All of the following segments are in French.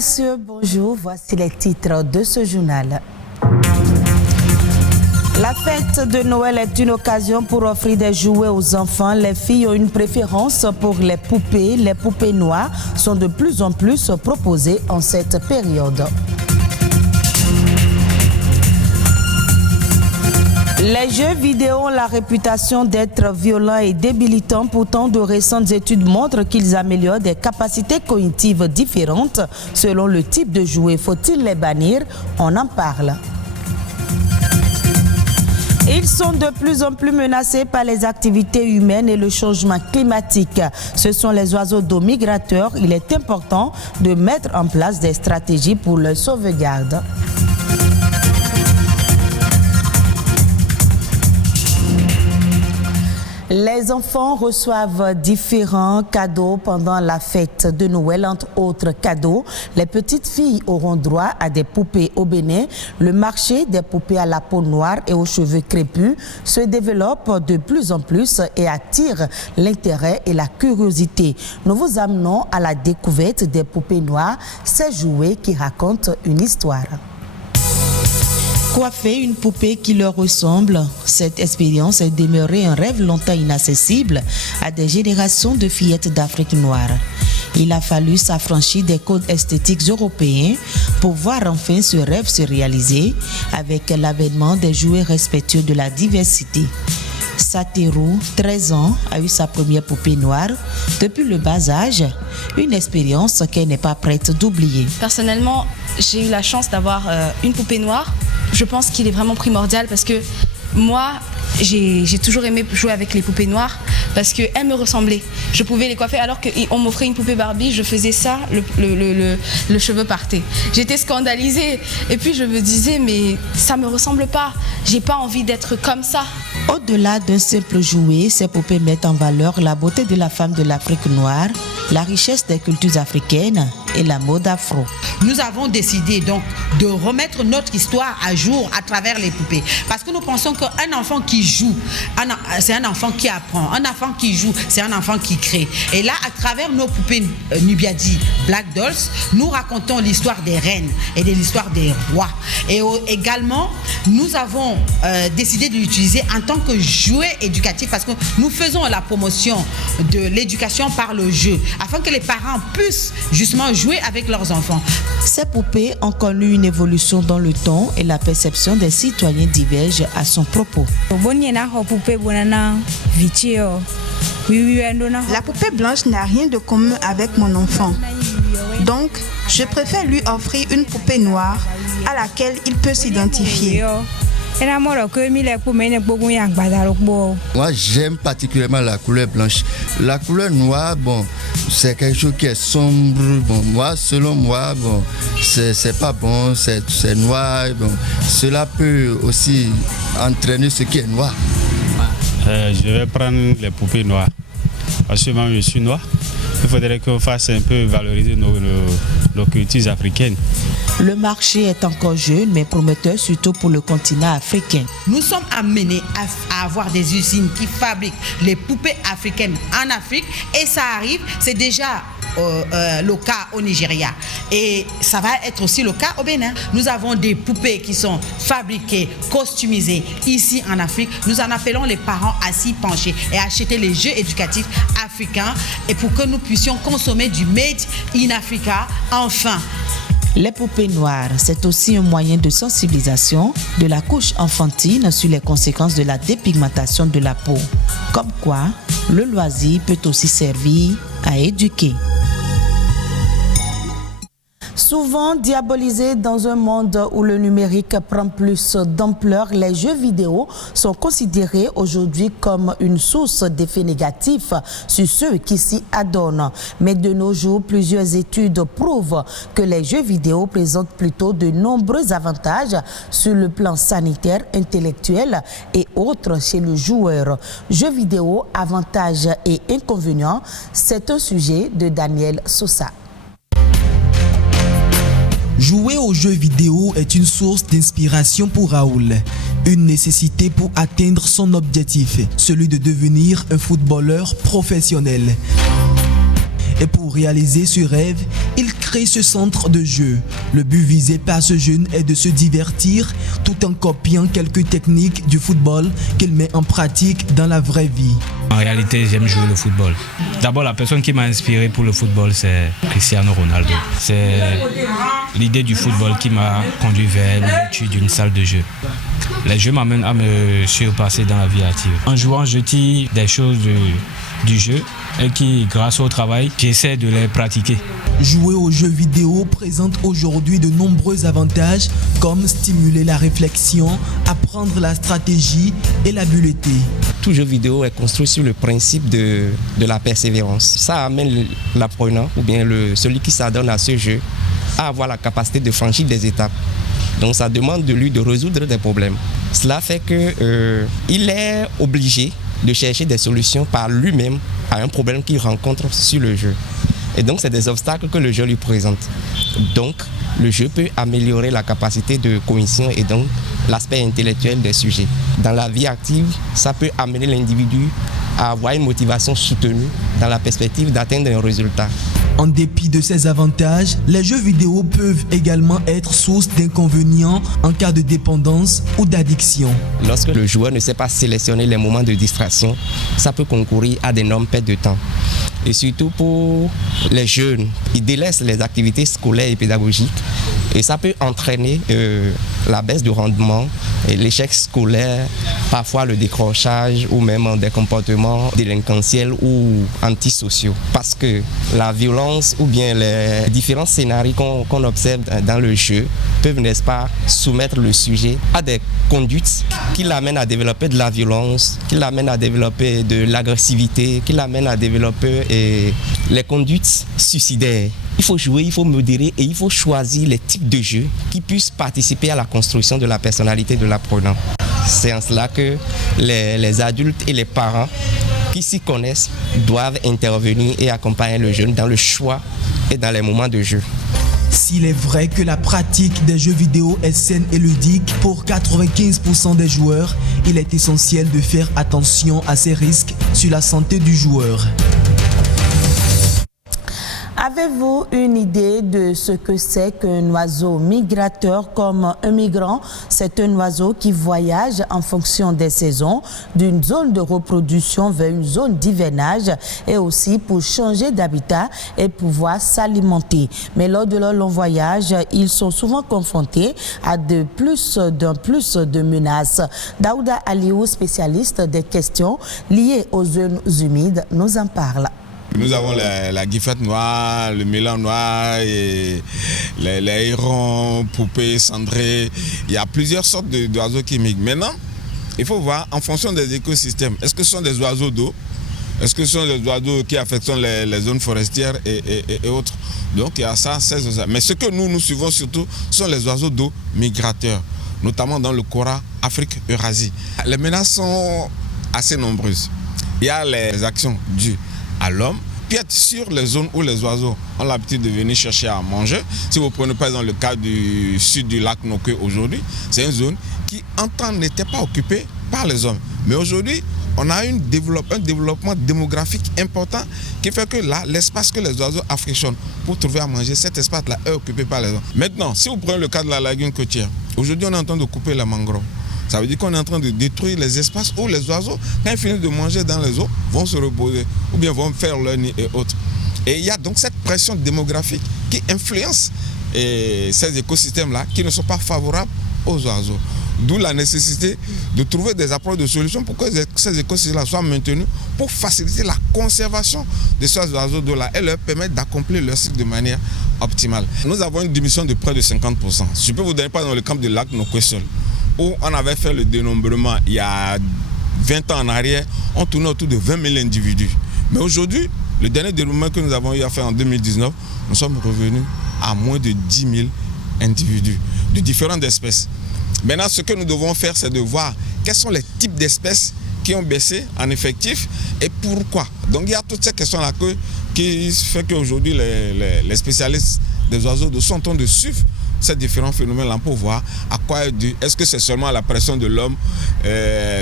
messieurs, bonjour. Voici les titres de ce journal. La fête de Noël est une occasion pour offrir des jouets aux enfants. Les filles ont une préférence pour les poupées. Les poupées noires sont de plus en plus proposées en cette période. Les jeux vidéo ont la réputation d'être violents et débilitants. Pourtant, de récentes études montrent qu'ils améliorent des capacités cognitives différentes selon le type de jouet. Faut-il les bannir? On en parle. Ils sont de plus en plus menacés par les activités humaines et le changement climatique. Ce sont les oiseaux d'eau migrateurs. Il est important de mettre en place des stratégies pour leur sauvegarde. Les enfants reçoivent différents cadeaux pendant la fête de Noël. Entre autres cadeaux, les petites filles auront droit à des poupées au Bénin. Le marché des poupées à la peau noire et aux cheveux crépus se développe de plus en plus et attire l'intérêt et la curiosité. Nous vous amenons à la découverte des poupées noires, ces jouets qui racontent une histoire. Coiffer une poupée qui leur ressemble, cette expérience est demeurée un rêve longtemps inaccessible à des générations de fillettes d'Afrique noire. Il a fallu s'affranchir des codes esthétiques européens pour voir enfin ce rêve se réaliser avec l'avènement des jouets respectueux de la diversité. Saterou, 13 ans, a eu sa première poupée noire depuis le bas âge, une expérience qu'elle n'est pas prête d'oublier. Personnellement, j'ai eu la chance d'avoir une poupée noire. Je pense qu'il est vraiment primordial parce que moi, j'ai toujours aimé jouer avec les poupées noires parce qu'elles me ressemblaient. Je pouvais les coiffer alors qu'on m'offrait une poupée Barbie, je faisais ça, le cheveu partait. J'étais scandalisée et puis je me disais mais ça me ressemble pas, j'ai pas envie d'être comme ça. Au-delà d'un simple jouet, ces poupées mettent en valeur la beauté de la femme de l'Afrique noire, la richesse des cultures africaines et la mode afro. Nous avons décidé donc de remettre notre histoire à jour à travers les poupées. Parce que nous pensons qu'un enfant qui joue, c'est un enfant qui apprend. Un enfant qui joue, c'est un enfant qui crée. Et là, à travers nos poupées Nubiadi Black Dolls, nous racontons l'histoire des reines et de l'histoire des rois. Et également, nous avons décidé de l'utiliser en tant que jouet éducatif parce que nous faisons la promotion de l'éducation par le jeu afin que les parents puissent justement jouer avec leurs enfants. Ces poupées ont connu une évolution dans le temps et la perception des citoyens diverge à son propos. La poupée blanche n'a rien de commun avec mon enfant. Donc, je préfère lui offrir une poupée noire à laquelle il peut s'identifier. Moi, j'aime particulièrement la couleur blanche. La couleur noire, bon, c'est quelque chose qui est sombre. Bon, moi, selon moi, bon, c'est pas bon, c'est noir. Bon, cela peut aussi entraîner ce qui est noir. Je vais prendre les poupées noires. Parce que moi, je suis noir. Il faudrait qu'on fasse un peu valoriser nos cultures africaines. Le marché est encore jeune, mais prometteur surtout pour le continent africain. Nous sommes amenés à avoir des usines qui fabriquent les poupées africaines en Afrique et ça arrive, c'est déjà le cas au Nigeria et ça va être aussi le cas au Bénin. Nous avons des poupées qui sont fabriquées, customisées ici en Afrique. Nous en appelons les parents à s'y pencher et à acheter les jeux éducatifs africains et pour que nous puissions consommer du Made in Africa enfin. Les poupées noires, c'est aussi un moyen de sensibilisation de la couche enfantine sur les conséquences de la dépigmentation de la peau. Comme quoi, le loisir peut aussi servir à éduquer. Souvent diabolisés dans un monde où le numérique prend plus d'ampleur, les jeux vidéo sont considérés aujourd'hui comme une source d'effets négatifs sur ceux qui s'y adonnent. Mais de nos jours, plusieurs études prouvent que les jeux vidéo présentent plutôt de nombreux avantages sur le plan sanitaire, intellectuel et autres chez le joueur. Jeux vidéo, avantages et inconvénients, c'est un sujet de Daniel Sosa. Jouer aux jeux vidéo est une source d'inspiration pour Raoul, une nécessité pour atteindre son objectif, celui de devenir un footballeur professionnel. Et pour réaliser ce rêve, il crée ce centre de jeu. Le but visé par ce jeune est de se divertir tout en copiant quelques techniques du football qu'il met en pratique dans la vraie vie. En réalité, j'aime jouer le football. D'abord, la personne qui m'a inspiré pour le football, c'est Cristiano Ronaldo. C'est l'idée du football qui m'a conduit vers l'ouverture d'une salle de jeu. Les jeux m'amènent à me surpasser dans la vie active. En jouant, je tire des choses du jeu et qui, grâce au travail, j'essaie de les pratiquer. Jouer aux jeux vidéo présente aujourd'hui de nombreux avantages comme stimuler la réflexion, apprendre la stratégie et l'habileté. Tout jeu vidéo est construit sur le principe de la persévérance. Ça amène l'apprenant ou bien celui qui s'adonne à ce jeu à avoir la capacité de franchir des étapes. Donc ça demande de lui de résoudre des problèmes. Cela fait qu'il est obligé de chercher des solutions par lui-même à un problème qu'il rencontre sur le jeu. Et donc c'est des obstacles que le jeu lui présente. Donc le jeu peut améliorer la capacité de cognition et donc l'aspect intellectuel des sujets. Dans la vie active, ça peut amener l'individu à avoir une motivation soutenue dans la perspective d'atteindre un résultat. En dépit de ces avantages, les jeux vidéo peuvent également être source d'inconvénients en cas de dépendance ou d'addiction. Lorsque le joueur ne sait pas sélectionner les moments de distraction, ça peut concourir à d'énormes pertes de temps. Et surtout pour les jeunes, ils délaissent les activités scolaires et pédagogiques et ça peut entraîner la baisse de rendement, et l'échec scolaire, parfois le décrochage ou même des comportements délinquentiels ou antisociaux. Parce que la violence ou bien les différents scénarios qu'on observe dans le jeu peuvent, n'est-ce pas, soumettre le sujet à des conduites qui l'amènent à développer de la violence, qui l'amènent à développer de l'agressivité, qui l'amènent à développer les conduites suicidaires. Il faut jouer, il faut modérer et il faut choisir les types de jeux qui puissent participer à la construction de la personnalité de l'apprenant. C'est en cela que les adultes et les parents qui s'y connaissent doivent intervenir et accompagner le jeune dans le choix et dans les moments de jeu. S'il est vrai que la pratique des jeux vidéo est saine et ludique pour 95% des joueurs, il est essentiel de faire attention à ces risques sur la santé du joueur. Avez-vous une idée de ce que c'est qu'un oiseau migrateur comme un migrant? C'est un oiseau qui voyage en fonction des saisons, d'une zone de reproduction vers une zone d'hivernage et aussi pour changer d'habitat et pouvoir s'alimenter. Mais lors de leur long voyage, ils sont souvent confrontés à plus de menaces. Daouda Aliou, spécialiste des questions liées aux zones humides, nous en parle. Nous avons la guifette noire, le mélan noir, et les hérons, poupées, cendrées. Il y a plusieurs sortes d'oiseaux qui migrent. Maintenant, il faut voir en fonction des écosystèmes. Est-ce que ce sont des oiseaux d'eau? Est-ce que ce sont des oiseaux qui affectent les zones forestières et autres? Donc il y a ça, mais ce que nous suivons surtout sont les oiseaux d'eau migrateurs, notamment dans le Kora, Afrique, Eurasie. Les menaces sont assez nombreuses. Il y a les actions dues à l'homme, qui est sur les zones où les oiseaux ont l'habitude de venir chercher à manger. Si vous prenez par exemple le cas du sud du lac Nokwe aujourd'hui, c'est une zone qui en temps n'était pas occupée par les hommes. Mais aujourd'hui, on a un développement démographique important qui fait que là, l'espace que les oiseaux affrichonnent pour trouver à manger, cet espace-là est occupé par les hommes. Maintenant, si vous prenez le cas de la lagune côtière, aujourd'hui on est en train de couper la mangrove. Ça veut dire qu'on est en train de détruire les espaces où les oiseaux, quand ils finissent de manger dans les eaux, vont se reposer ou bien vont faire leur nid et autres. Et il y a donc cette pression démographique qui influence ces écosystèmes-là qui ne sont pas favorables aux oiseaux. D'où la nécessité de trouver des approches de solutions pour que ces écosystèmes-là soient maintenus pour faciliter la conservation de ces oiseaux d'eau-là et leur permettre d'accomplir leur cycle de manière optimale. Nous avons une diminution de près de 50%. Je peux vous donner par exemple le camp du lac Nokwe seul, où on avait fait le dénombrement il y a 20 ans en arrière, on tournait autour de 20 000 individus. Mais aujourd'hui, le dernier dénombrement que nous avons eu à faire en 2019, nous sommes revenus à moins de 10 000 individus de différentes espèces. Maintenant, ce que nous devons faire, c'est de voir quels sont les types d'espèces qui ont baissé en effectif et pourquoi. Donc il y a toutes ces questions-là qui font qu'aujourd'hui les spécialistes des oiseaux sont en train de suivre ces différents phénomènes-là pour voir à quoi est dû. Est-ce que c'est seulement la pression de l'homme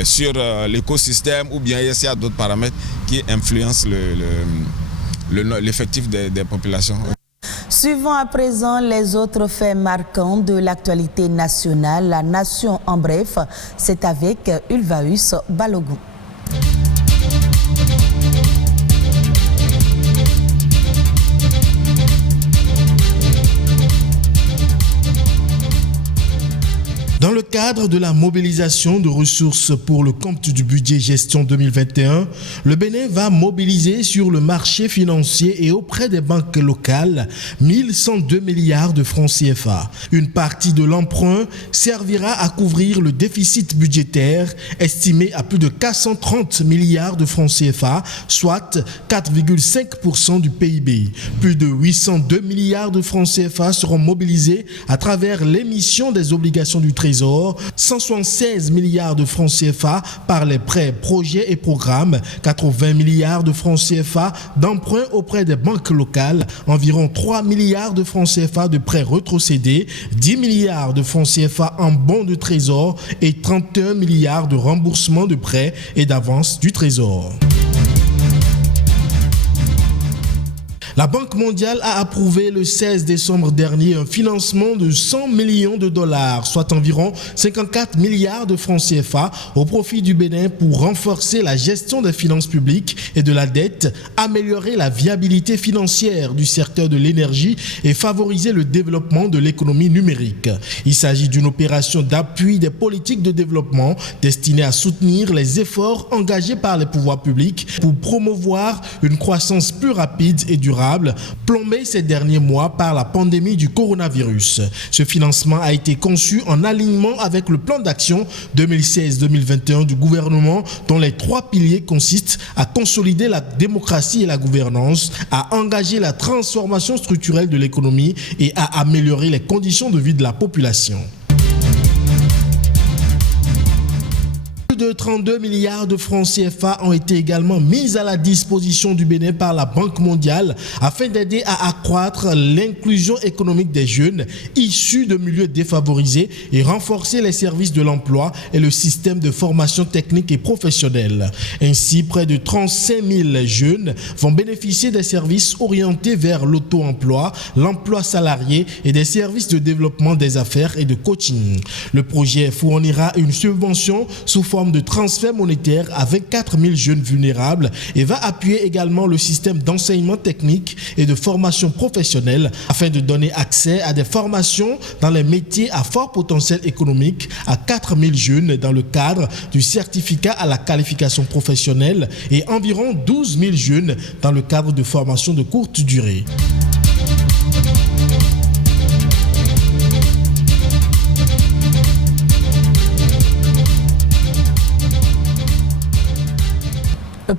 sur l'écosystème ou bien est-ce qu'il y a d'autres paramètres qui influencent l'effectif des populations. Suivons à présent les autres faits marquants de l'actualité nationale. La nation en bref, c'est avec Ulvaeus Balogun. Dans le cadre de la mobilisation de ressources pour le compte du budget gestion 2021, le Bénin va mobiliser sur le marché financier et auprès des banques locales 1102 milliards de francs CFA. Une partie de l'emprunt servira à couvrir le déficit budgétaire estimé à plus de 430 milliards de francs CFA, soit 4,5% du PIB. Plus de 802 milliards de francs CFA seront mobilisés à travers l'émission des obligations du Trésor, 176 milliards de francs CFA par les prêts, projets et programmes, 80 milliards de francs CFA d'emprunts auprès des banques locales, environ 3 milliards de francs CFA de prêts rétrocédés, 10 milliards de francs CFA en bons de Trésor et 31 milliards de remboursements de prêts et d'avances du Trésor. La Banque mondiale a approuvé le 16 décembre dernier un financement de 100 millions de dollars, soit environ 54 milliards de francs CFA, au profit du Bénin pour renforcer la gestion des finances publiques et de la dette, améliorer la viabilité financière du secteur de l'énergie et favoriser le développement de l'économie numérique. Il s'agit d'une opération d'appui des politiques de développement destinée à soutenir les efforts engagés par les pouvoirs publics pour promouvoir une croissance plus rapide et durable, plombée ces derniers mois par la pandémie du coronavirus. Ce financement a été conçu en alignement avec le plan d'action 2016-2021 du gouvernement, dont les 3 piliers consistent à consolider la démocratie et la gouvernance, à engager la transformation structurelle de l'économie et à améliorer les conditions de vie de la population. De 32 milliards de francs CFA ont été également mis à la disposition du Bénin par la Banque mondiale afin d'aider à accroître l'inclusion économique des jeunes issus de milieux défavorisés et renforcer les services de l'emploi et le système de formation technique et professionnelle. Ainsi, près de 35 000 jeunes vont bénéficier des services orientés vers l'auto-emploi, l'emploi salarié et des services de développement des affaires et de coaching. Le projet fournira une subvention sous forme de transfert monétaire à 24 000 jeunes vulnérables et va appuyer également le système d'enseignement technique et de formation professionnelle afin de donner accès à des formations dans les métiers à fort potentiel économique à 4 000 jeunes dans le cadre du certificat à la qualification professionnelle et environ 12 000 jeunes dans le cadre de formations de courte durée.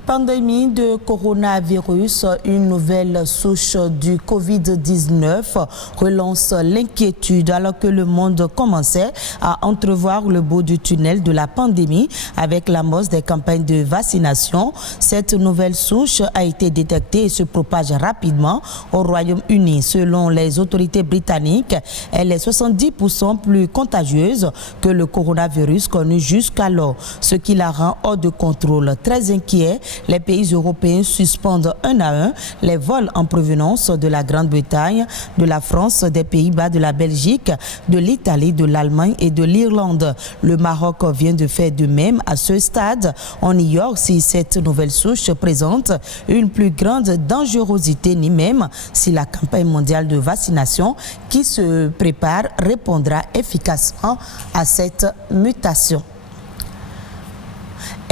Pandémie de coronavirus, une nouvelle souche du Covid-19 relance l'inquiétude alors que le monde commençait à entrevoir le bout du tunnel de la pandémie avec l'amorce des campagnes de vaccination. Cette nouvelle souche a été détectée et se propage rapidement au Royaume-Uni. Selon les autorités britanniques, elle est 70% plus contagieuse que le coronavirus connu jusqu'alors, ce qui la rend hors de contrôle. Très inquiet, les pays européens suspendent un à un les vols en provenance de la Grande-Bretagne, de la France, des Pays-Bas, de la Belgique, de l'Italie, de l'Allemagne et de l'Irlande. Le Maroc vient de faire de même. À ce stade, on ignore si cette nouvelle souche présente une plus grande dangerosité, ni même si la campagne mondiale de vaccination qui se prépare répondra efficacement à cette mutation.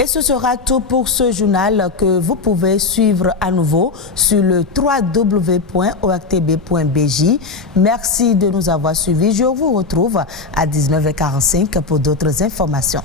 Et ce sera tout pour ce journal que vous pouvez suivre à nouveau sur le www.oactb.bj. Merci de nous avoir suivis. Je vous retrouve à 19h45 pour d'autres informations.